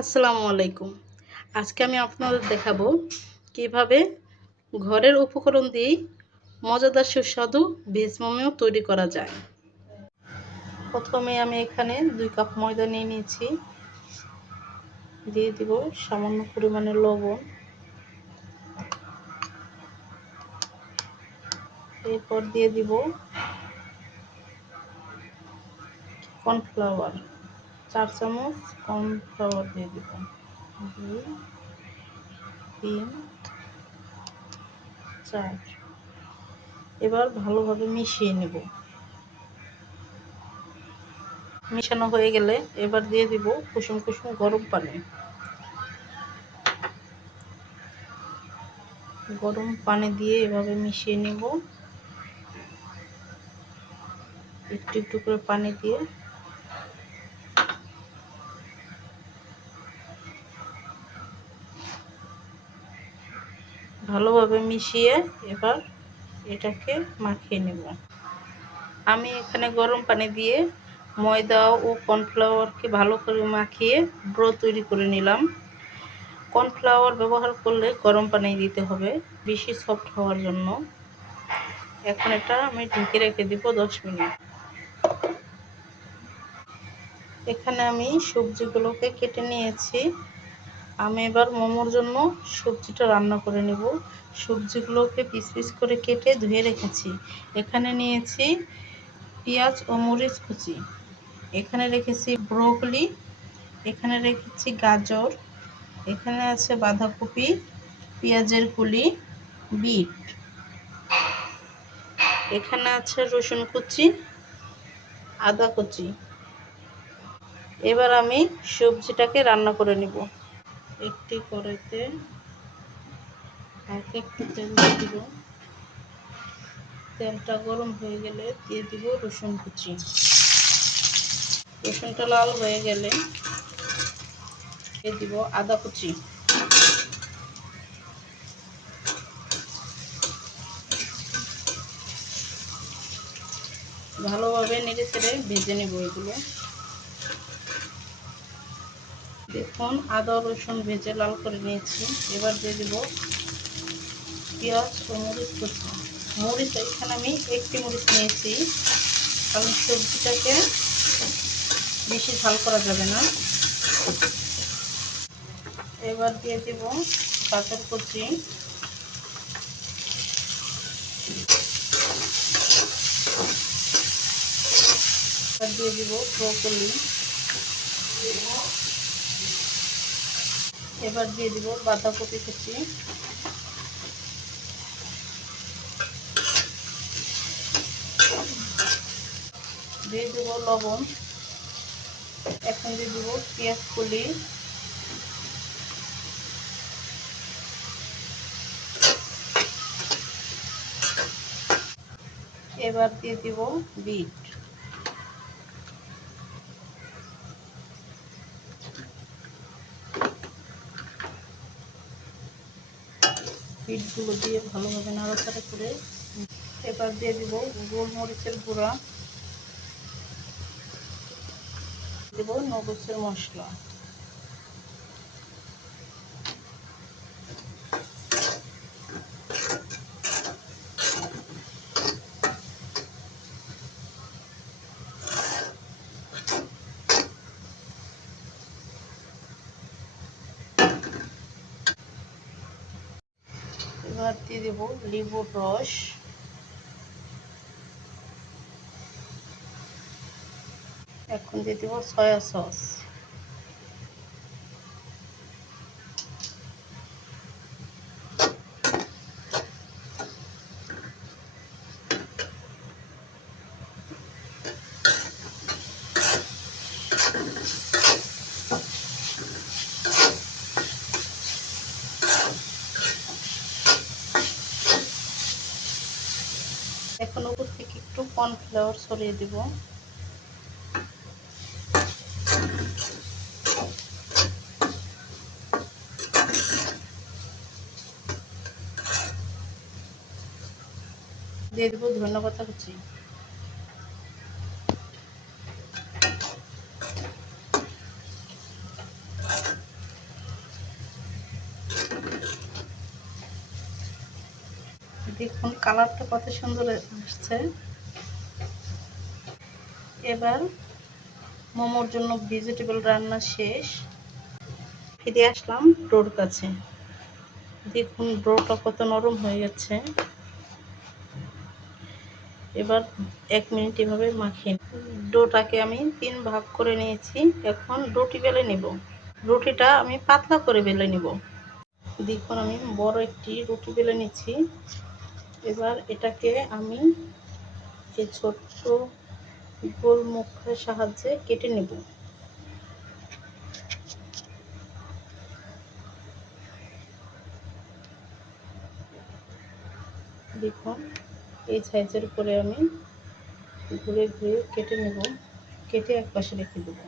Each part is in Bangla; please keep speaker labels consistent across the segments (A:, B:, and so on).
A: আসসালামু আলাইকুম। আজকে আমি আপনাদের দেখাবো কীভাবে ঘরের উপকরণ দিয়েই মজাদার সুস্বাদু ভেজ তৈরি করা যায়। প্রথমে আমি এখানে দুই কাপ ময়দা নিয়ে নিয়েছি। দিয়ে দিব সামান্য পরিমাণে লবণ। এরপর দিয়ে দিব কর্নফ্লাওয়ার। চার চামচ কর্নফ্লাওয়ার দিয়ে দিব দুই, তিন, চার। এবার ভালোভাবে মিশিয়ে নেব। মিশানো হয়ে গেলে এবার দিয়ে দিব কুসুম কুসুম গরম পানি। গরম পানি দিয়ে এভাবে মিশিয়ে নেব। একটু একটু করে পানি দিয়ে ভালোভাবে মিশিয়ে এবার এটাকে মাখিয়ে নেব। আমি এখানে গরম পানি দিয়ে ময়দা ও কর্নফ্লাওয়ারকে ভালো করে মাখিয়ে ব্রো তৈরি করে নিলাম। কর্নফ্লাওয়ার ব্যবহার করলে গরম পানি দিতে হবে, বেশি সফট হওয়ার জন্য। এখন এটা আমি ঢেকে রেখে দিব দশ মিনিট। এখানে আমি সবজিগুলোকে কেটে নিয়েছি। আমি এবার মোমোর জন্য সবজিটা রান্না করে নেব। সবজিগুলোকে পিস পিস করে কেটে ধুয়ে রেখেছি। এখানে নিয়েছি পেঁয়াজ ও মরিচ কুচি। এখানে রেখেছি ব্রোকলি। এখানে রেখেছি গাজর। এখানে আছে বাঁধাকপি, পেঁয়াজের কুলি, বিট। এখানে আছে রসুন কুচি, আদা কুচি। এবার আমি সবজিটাকে রান্না করে নিব। একটি কড়াইতে হালকা একটু তেল দিয়ে দিব। তেলটা গরম হয়ে গেলে দিয়ে দিব রসুন কুচি। রসুনটা লাল হয়ে গেলে দিয়ে দিব আদা কুচি। ভালোভাবে নেড়ে ছেড়ে ভেজে নেব এগুলো। দেখুন আদা, রসুন ভেজে লাল করে নিয়েছি। এবার দিয়ে দেব পেঁয়াজ ও মরিচ কুচি মরিচ এখানে আমি একটি মরিচ নিয়েছি, কারণ সবজিটাকে বেশি ঝাল করা যাবে না। এবার দিয়ে দেব গাজর কুচি। দিয়ে দিব ব্রকলি। এবার দিয়ে দিব বাঁধাকপি কুচি। দিয়ে দেব লবণ। এখন দিয়ে দেব পেঁয়াজ কলি। এবার দিয়ে দিব বিট। বিটগুলো দিয়ে ভালোভাবে নাড়াচাড়া করে এবার দিয়ে দিব গোলমরিচের গুঁড়া। দেব নগচের মশলা। এবার দিয়ে দেব লেবুর রস। এখন দিয়ে দেব সয়া সস। এখন উপর থেকে একটু কর্নফ্লাওয়ার ছড়িয়ে দেব। দিয়ে দেবো ধন্যবাদ কুচি দেখুন, কালারটা কত সুন্দর আসছে। এবার মোমোর জন্য ভেজিটেবল রান্না শেষ। ফিরে আসলাম ডোর কাছে। দেখুন ডোটা কত নরম হয়ে গেছে। এবার এক মিনিট এভাবে মাখিয়ে ডোটাকে আমি তিন ভাগ করে নিয়েছি। এখন রুটি বেলে নেব। রুটিটা আমি পাতলা করে বেলে নেব। দেখুন, আমি বড় একটি রুটি বেলে নিচ্ছি। এবার এটাকে আমি এই ছোট্ট গোল মুখের সাহায্যে কেটে নেব। দেখুন, এই সাইজের উপরে আমি ঘুরে ঘুরে কেটে নেব, কেটে এক পাশে রেখে দেব।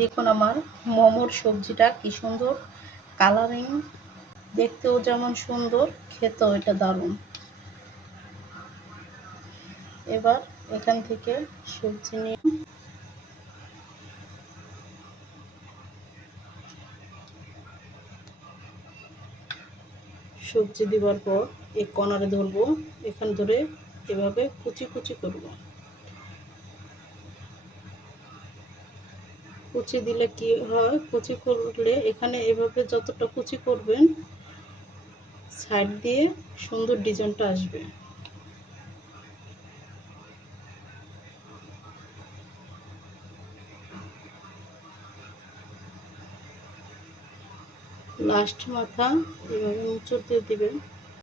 A: দেখুন আমার মোমোর সবজিটা কি সুন্দর কালারিং দেখতেও যেমন সুন্দর, খেতেও এটা দারুণ। এবার এখান থেকে সবজি নিয়ে সবজি দেওয়ার পর এই কনারে ধরবো। এখান ধরে এভাবে কুচি কুচি করব। কুচি দিলে কি হয়? কুচি করলে এখানে এভাবে যতটা কুচি করবেন সাইড দিয়ে সুন্দর ডিজাইনটা আসবে। লাস্ট মাথা এভাবে উঁচু দিয়ে দিবেন।